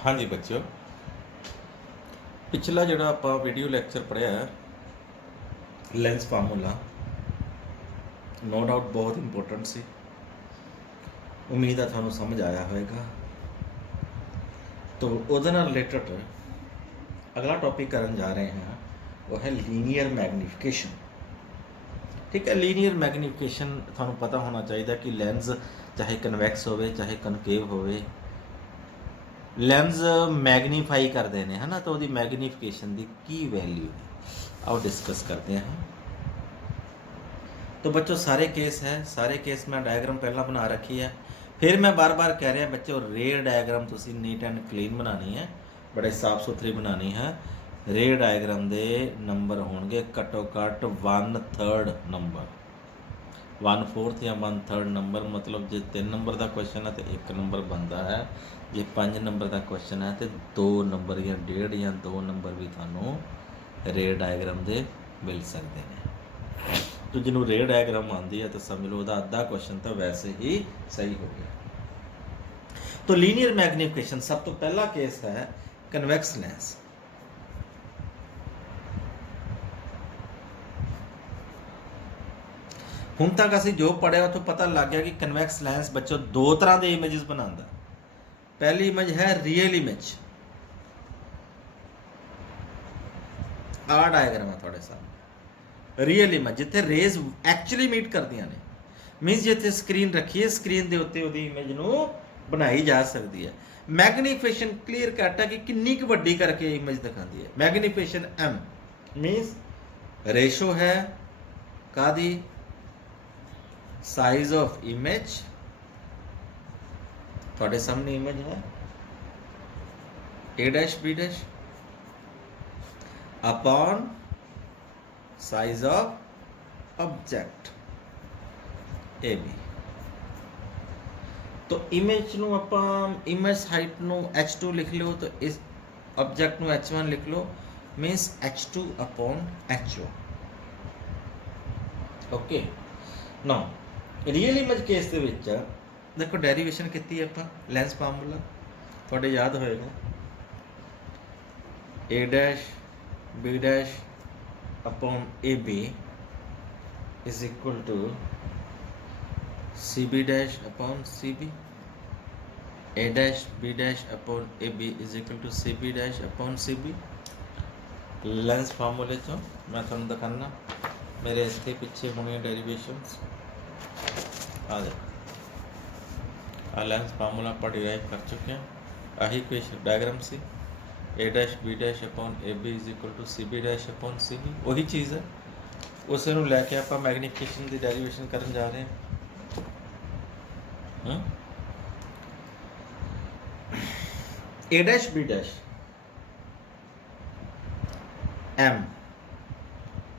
हाँ जी बच्चों, पिछला जोड़ा आप वीडियो लैक्चर पढ़िया लेंस फार्मूला नो डाउट बहुत इंपॉर्टेंट सी। उम्मीद है थानू समझ आया होगा। तो उहदे नाल रिलेटेड अगला टॉपिक करन जा रहे हैं, वो है लीनियर मैग्नीफिकेशन। ठीक है, लीनियर मैग्नीफिकेशन थानू पता होना चाहिए कि लेंस चाहे कन्वैक्स होवे चाहे कनकेव होवे, लेंस मैगनीफाई करते हैं है ना। तो वो मैगनीफिकेशन की की वैल्यू है, आओ डिस्कस करते हैं। तो बच्चों सारे केस है, सारे केस मैं डायग्राम पहला बना रखी है। फिर मैं बार बार कह रहा बच्चों रे डायग्राम तुसी नीट एंड क्लीन बनानी है, बड़े साफ सुथरी बनानी है। रे डायग्राम के नंबर होंगे घट्टो घट्ट 1/3 नंबर, 1/4 या 1/3 नंबर। मतलब जो 3 नंबर का क्वेश्चन है तो 1 नंबर बनता है, जे 5 नंबर का क्वेश्चन है तो 2 नंबर या 1.5 या 2 नंबर भी थानू रे डायग्राम के मिल सकते हैं। तो जिन्हों रे डायग्राम आती है तो समझ लो वह अद्धा क्वेश्चन तो वैसे ही सही हो गया। तो लीनियर मैग्नीफिकेशन सब तो पहला केस है कन्वैक्स लेंस। हुण तक असीं जो पढ़िया तो पता लग गया कि कन्वैक्स लेंस बच्चों दो तरह के इमेजेस बनाता। पहली इमेज है रियल इमेज, आ डायग्राम है थोड़े सामने रियल इमेज जिथे रेज एक्चुअली मीट करदियां ने। मीनस जिथे स्क्रीन रखी है, स्क्रीन के उत्ते उहदी इमेज नूं बनाई जा सकती है। मैग्नीफिकेशन क्लीयर कट है कि किन्नी क वड्डी करके इमेज दिखाती है। मैग्नीफिकेशन एम मीनस रेशो है कादी साइज ऑफ इमेज, थोड़े सामने इमेज है A dash B dash upon size of object A B. तो इमेज नूं आपां इमेज हाइट नूं h2 लिख लो, तो इस ऑब्जेक्ट नूं h1 लिख लो, minus h2 upon h1। Okay now real image case दे विच देखो डेरिवेशन कितनी है आपां लेंस फार्मूला थोड़े याद होएगा, A dash B dash upon A B is equal to C B dash upon C B, A dash B dash upon A B is equal to C B dash upon C B. Lens फार्मूले चो मैं थोड़ा दिखाना, मेरे इसके पीछे होने derivations आ जाए। लेंस फार्मूला पर डिराइव कर चुके हैं, आही क्वेश्चन डायग्राम से A dash B dash upon A B is equal to C B dash upon C B, वही चीज़ है। उस लैके आप मैग्नीफिकेशन की डेरिवेशन करने जा रहे हैं। A dash B dash M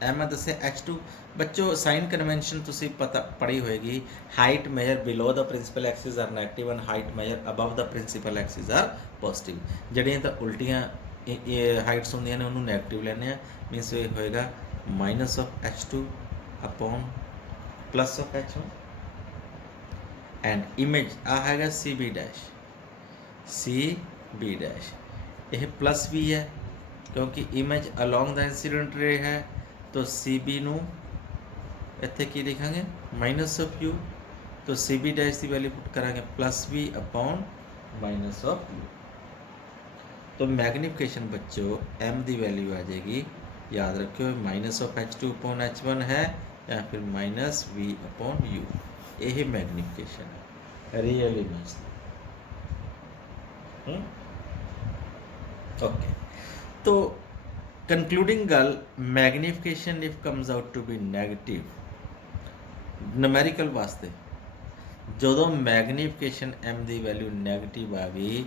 M दसे H2 बच्चों साइन कन्वेंशन तुसी पता पढ़ी होएगी, height measure below the principal axis are negative and height measure above the principal axis are positive. जड़ियाँ तो उल्टियाँ हाइट्स होंदियां ने उन्होंने नेगेटिव लेने, मीनस ये होएगा minus of H2 upon plus of H1 and image आ हैगा C B dash, C B dash यह प्लस भी है क्योंकि इमेज अलोंग द इंसीडेंट रे है। तो सी बी नू इत्थे की लिखांगे माइनस ऑफ यू, तो सी बी डैश की वैल्यू पुट करांगे plus B upon minus of u. तो मैग्नीफिकेशन बच्चों एम की वैल्यू आ जाएगी, याद रखियो minus of H2 upon H1 है या फिर माइनस वी अपॉन यू, यही मैग्नीफिकेशन है रियल इमेज। ओके तो कंक्लूडिंग गल magnification if comes out to be negative numerical वास्ते जो मैग्नीफिकेशन एम की वैल्यू नैगेटिव आ गई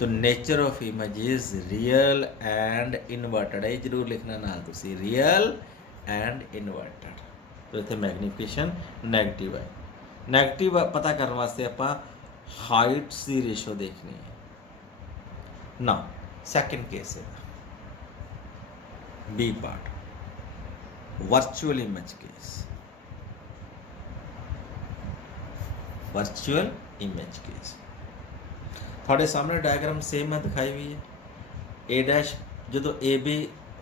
तो nature of image is real and inverted, ये जरूर लिखना नाल तुसी रियल एंड इनवर्टेड। तो इतने मैग्नीफिकेशन नैगेटिव है। नैगेटिव पता करने वास्ते आपां हाइट्स की रेशो देखनी है ना। सैकेंड केस है B part virtual image case, virtual image case. ਤੁਹਾਡੇ ਸਾਹਮਣੇ ਡਾਇਗਰਾਮ ਸੇਮ ਹੈ ਦਿਖਾਈ ਹੋਈ ਹੈ। ਏ ਡੈਸ਼ ਜਦੋਂ ਏ ਬੀ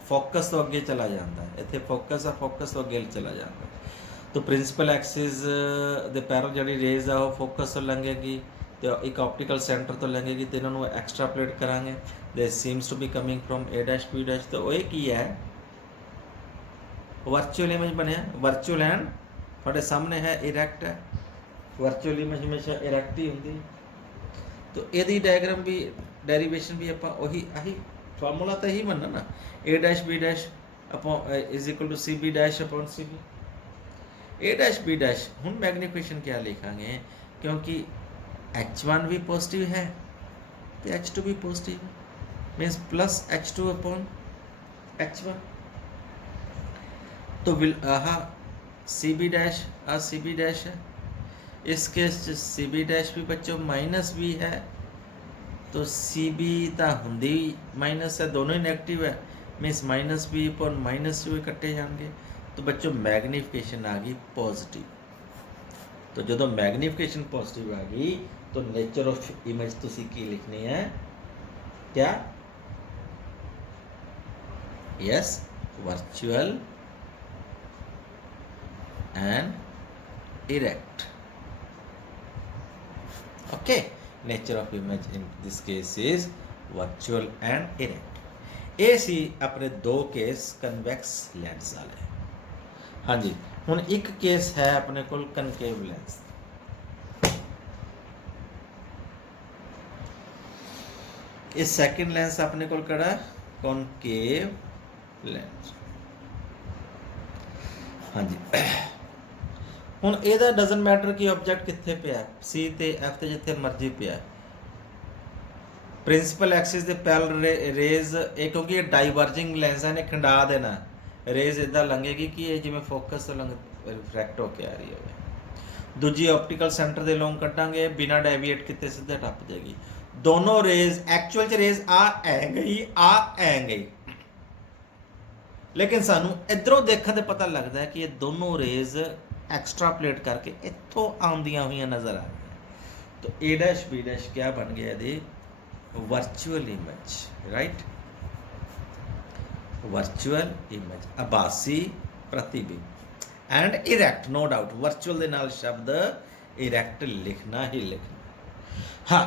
ਫੋਕਸ ਤੋਂ ਅੱਗੇ ਚਲਾ ਜਾਂਦਾ ਹੈ, ਇੱਥੇ ਫੋਕਸ ਆ, ਫੋਕਸ ਤੋਂ ਅੱਗੇ ਚਲਾ ਜਾਂਦਾ, ਤਾਂ ਪ੍ਰਿੰਸੀਪਲ ਐਕਸਿਸ ਦੇ ਪੈਰਲ ਜਿਹੜੀ ਰੇਜ਼ ਆ ਉਹ ਫੋਕਸ ਤੋਂ ਲੰਘੇਗੀ ਤੇ ਇੱਕ ਆਪਟੀਕਲ ਸੈਂਟਰ ਤੋਂ ਲੰਘੇਗੀ, ਤੇ ਇਹਨਾਂ ਨੂੰ ਐਕਸਟਰਾਪੋਲੇਟ ਕਰਾਂਗੇ। They seems to be coming from A dash B dash. ਤਾਂ ਇਹ ਕੀ ਹੈ, ਵਰਚੁਅਲ ਇਮੇਜ ਬਣਿਆ। ਵਰਚੁਅਲ ਐਂਡ ਤੁਹਾਡੇ ਸਾਹਮਣੇ ਹੈ ਇਰੈਕਟ ਹੈ, ਵਰਚੁਅਲ ਇਮੇਜ ਹਮੇਸ਼ਾ ਇਰੈਕਟ ਹੀ ਹੁੰਦੀ। ਤਾਂ ਇਹਦੀ ਡਾਇਗਰਾਮ ਵੀ ਡੈਰੀਵੇਸ਼ਨ ਵੀ ਆਪਾਂ ਉਹੀ ਆਹੀ ਫਾਰਮੂਲਾ ਤਾਂ ਇਹੀ ਬਣਨਾ ਨਾ, A dash B dash upon is equal to C B dash upon C B. A dash B dash ਹੁਣ ਮੈਗਨੀਫਿਕੇਸ਼ਨ क्या ਲਿਖਾਂਗੇ, ਕਿਉਂਕਿ H1 भी पॉजिटिव है तो H2 भी पॉजिटिव है, means plus H2 upon H1। तो C B dash C B dash है, इस केस सी बी डैश भी बच्चों माइनस भी है, तो सी बी तो होंगी माइनस है, दोनों ही नेगेटिव है, means minus B upon minus भी कट्टे जाएंगे। तो बच्चों मैग्नीफिकेशन आ गई पॉजिटिव। तो जो मैग्नीफिकेशन पॉजिटिव आ गई तो नेचर ऑफ इमेज तुसी की लिखनी है, क्या? Yes, virtual and erect. Okay, nature of image in this case is virtual and erect. ये सी अपने दो केस कन्वैक्स लेंस वाले। हाँ जी, हुण एक केस है अपने कोल कनकेव लेंस। इस सैकेंड लेंस अपने कोल किहड़ा कॉनकेव लेंस। हाँ जी, हुण इहदा डजन मैटर कि ऑब्जेक्ट कित्थे पिया, सी ते एफ ते जिथे मर्जी पिया। प्रिंसिपल एक्सिस दे पैरल रेज क्योंकि ये डाइवर्जिंग लेंस है, ने खंडा देना, रेज इदा लंघेगी कि ये जिवें फोकस तो रिफ्रैक्ट होके आ रही है। दूजी ऑप्टिकल सेंटर दे लोंग कटांगे, बिना डेविएट किते सीधे टप जाएगी। दोनों रेज एक्चुअल च रेज आ गई, लेकिन सानू इधरों देखने ते पता लगता है कि ये दोनों रेज एक्सट्रापोलेट करके इत्थों आउंदियां हुई नजर आ रही। तो ए डैश बी डैश क्या बन गया ये virtual image, right? Virtual image आभासी प्रतिबिंब एंड इरैक्ट, नो डाउट वर्चुअल दे नाल शब्द इरैक्ट लिखना ही लिखना। हाँ,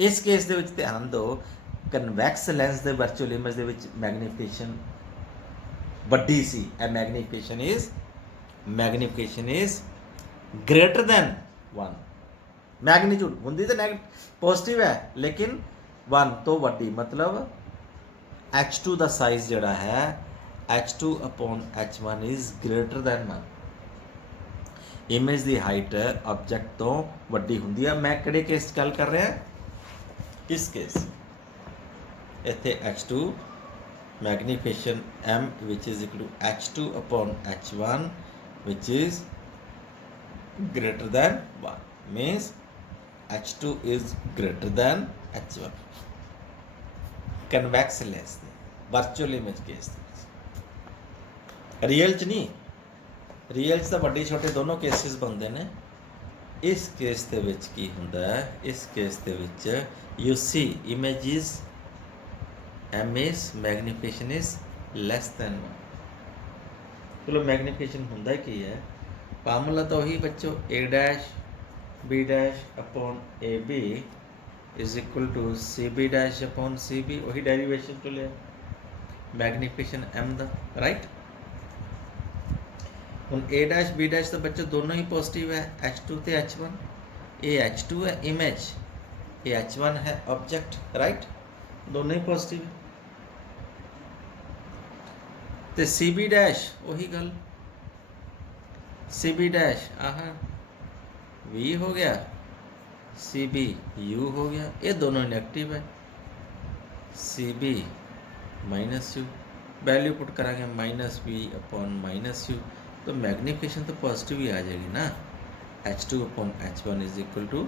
इस केस दे विच ध्यान दो, कन्वैक्स लेंस दे वर्चुअल इमेज दे विच मैग्नीफिकेशन वड्डी सी, ए magnification is greater than 1। Magnitude हुंदी तो पॉजिटिव है, लेकिन 1 तो वड्डी, मतलब H2 का साइज जोड़ा है H2 upon H1 is greater than 1। Image की हाइट ऑब्जेक्ट तो वड्डी हुंदी है। मैं किहड़े केस गल कर रहा, इस केस इत्थे H2 magnification M which is equal to H2 upon H1 which is greater than 1, means H2 is greater than H1। Convex lens virtual image case real च नहीं, रियल च तो वड्डे छोटे दोनों केसिस बनते हैं। इस केस दे विच की हुंदा है, इस केस दे which you see image is M is magnification is less than 1। चलो मैग्नीफिकेशन हुंदा की है, फार्मूला तो वही बच्चों, A dash B dash upon A B is equal to C B dash upon C B, वही डेरिवेशन तो लिया मैग्नीफिकेशन एम दा, राइट? हुण ए डैश बी डैश तो बच्चों दोनों ही पॉजिटिव है, H2 ते H1। ये H2 है इमेज, ये H1 है ऑब्जेक्ट, राइट? दोनों ही पॉजिटिव है। तो सी बी डैश वही गल, सी बी डैश V हो गया, सी बी U हो गया, ये दोनों नेगेटिव है। C B minus U, value put करांगे minus B upon minus U, तो मैग्नीफिकेशन तो पॉजिटिव ही आ जाएगी ना। H2 upon H1 is equal to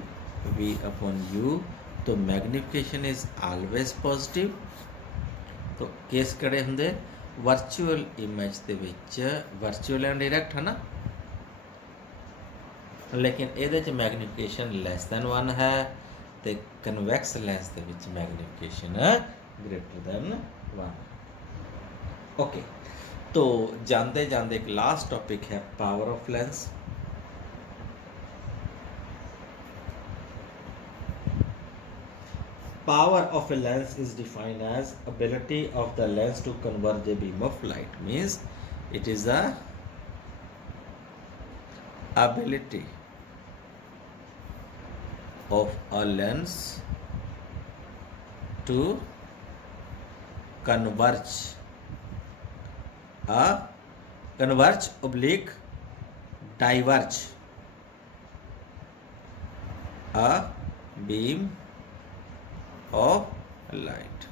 V upon U, तो मैग्नीफिकेशन इज ऑलवेज पॉजिटिव। तो केस किहड़े हुंदे, वर्चुअल इमेज दे विच वर्चुअल एंड डायरेक्ट है ना, लेकिन ये मैग्नीफिकेशन लैस दैन 1 है, ਤੇ ਕਨਵੈਕਸ ਲੈਂਸ ਦੇ ਵਿੱਚ ਮੈਗਨੀਫਿਕੇਸ਼ਨ ਗ੍ਰੇਟਰ ਦੈਨ 1। ਓਕੇ, तो जाते जाते एक लास्ट टॉपिक है power of lens. Power of a lens is defined as ability of the lens to converge a beam of light. Means it is a ability of a lens to converge oblique diverge a beam of light।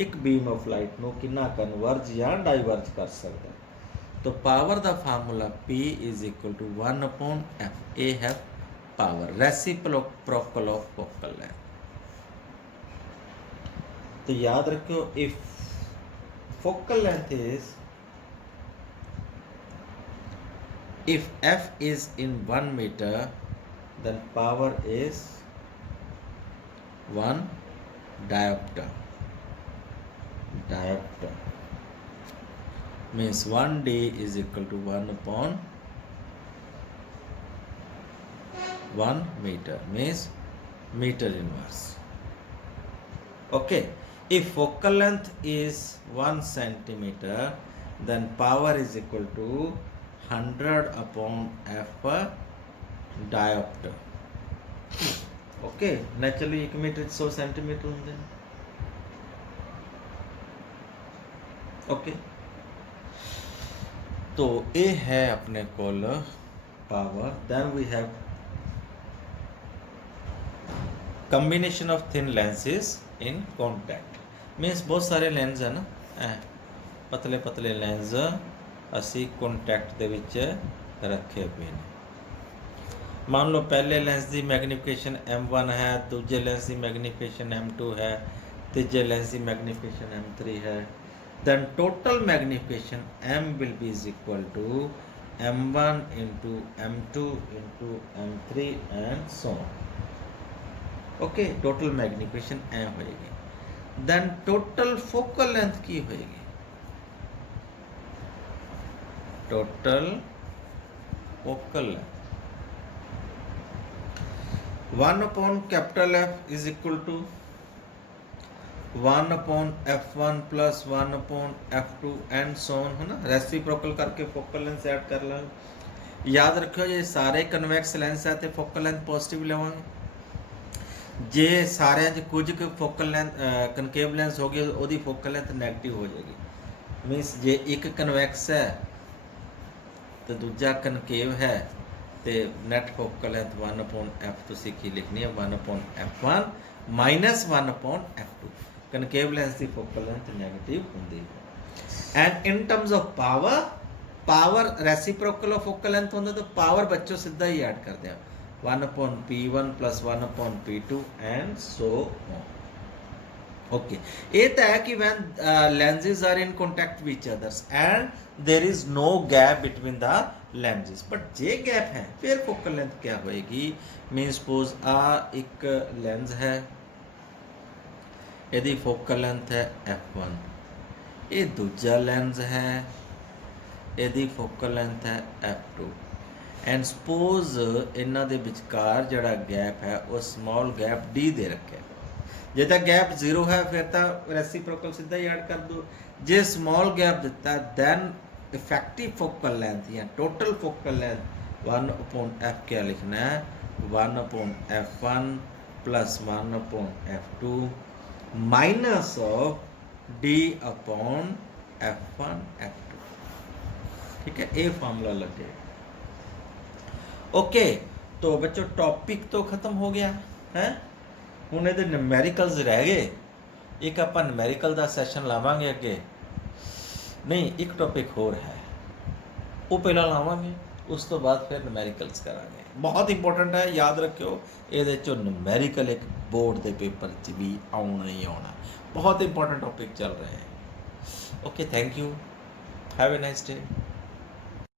एक beam of light ਨੂੰ ਕਿੰਨਾ ਕਨਵਰਜ ਜਾਂ ਡਾਈਵਰਜ ਕਰ ਸਕਦਾ। तो power the formula P is equal to 1 upon F। ਇਹ ਹੈ power reciprocal of focal length. तो याद रखो if focal length is if F is in 1 meter then power is 1 diopter means 1D is equal to 1 upon 1 meter means meter inverse। Okay, if focal length is 1 centimeter then power is equal to 100 upon F diopter। Okay, naturally 1 metre 100 centimetre होंगे। Okay, तो ये है अपने कोल power. Then we have combination of thin lenses in contact. Means बहुत सारे lens है ना, पतले पतले लेंस असी कॉन्टैक्ट दे विच रखे हुए हैं। मान लो पहले लेंस की मैग्नीफिकेशन M1 है, दूजे लेंस की मैग्नीफिकेशन M2 है, तीजे लेंस की मैग्नीफिकेशन M3 है। then total magnification M will be is equal to M1 into M2 into M3 and so on। okay, total magnification M होएगी। then total focal length की होएगी, total focal length 1 upon capital F is equal to 1 upon F1 plus 1 upon F2 and so on, है ना। Reciprocal करके focal length add कर लेंगे। याद रखियो जे सारे कन्वैक्स लेंस है तो फोकल लेंथ पॉजिटिव लेवांगे। जे सारे कुछ फोकल लेंथ कनकेव लेंस हो गई ओदी फोकल लेंथ नैगेटिव हो जाएगी। मीनस जे एक कन्वैक्स है तो दूजा कनकेव है तो net focal length 1 upon F तुसी की लिखनी है 1 upon F1 minus 1 upon F2। Concave lens की फोकल लेंथ नेगेटिव होंदी है। And in terms of power reciprocal of focal length होंदा तो पावर बच्चों सीधा ही ऐड कर दिया 1 upon P1 plus 1 upon P2 and so on। Okay, ये तो है कि when lenses are in contact with each others and there is no gap between the lenses, but J gap है फिर फोकल लेंथ क्या होएगी। मीन सपोज एक lens है, यदि फोकल लेंथ है F1, ये दूजा लेंस है, यदि फोकल लेंथ है F2 एंड सपोज इन्हां दे विचकार जिहड़ा गैप है वो स्मॉल गैप D दे रखे। जे तो गैप 0 है फिर तो रेसिप्रोकल सीधा ही ऐड कर दो। जे स्मॉल गैप दिता है दैन इफेक्टिव फोकल लेंथ या total focal length 1 upon F क्या लिखना है 1 upon F1 plus 1 upon F2 minus of D upon F1 F2। ठीक है, ये फॉर्मूला लगे। ओके, तो बच्चों टॉपिक तो खत्म हो गया है। ਹੁਣ ਇਹਦੇ ਨਿਊਮੈਰੀਕਲਸ ਰਹਿ ਗਏ। ਇੱਕ ਆਪਾਂ ਨਿਊਮੈਰੀਕਲ ਦਾ ਸੈਸ਼ਨ ਲਾਵਾਂਗੇ ਅੱਗੇ। ਨਹੀਂ, ਇੱਕ ਟੌਪਿਕ ਹੋਰ ਹੈ ਉਹ ਪਹਿਲਾਂ ਲਾਵਾਂਗੇ, ਉਸ ਤੋਂ ਬਾਅਦ ਫਿਰ ਨਿਊਮੈਰੀਕਲਸ ਕਰਾਂਗੇ। ਬਹੁਤ ਇੰਪੋਰਟੈਂਟ ਹੈ, ਯਾਦ ਰੱਖਿਓ। ਇਹਦੇ 'ਚੋਂ ਨਿਊਮੈਰੀਕਲ ਇੱਕ ਬੋਰਡ ਦੇ ਪੇਪਰ 'ਚ ਵੀ ਆਉਣਾ ਹੀ ਆਉਣਾ। ਬਹੁਤ ਇੰਪੋਰਟੈਂਟ ਟੌਪਿਕ ਚੱਲ ਰਹੇ ਹੈ। Okay, thank you, have a nice day.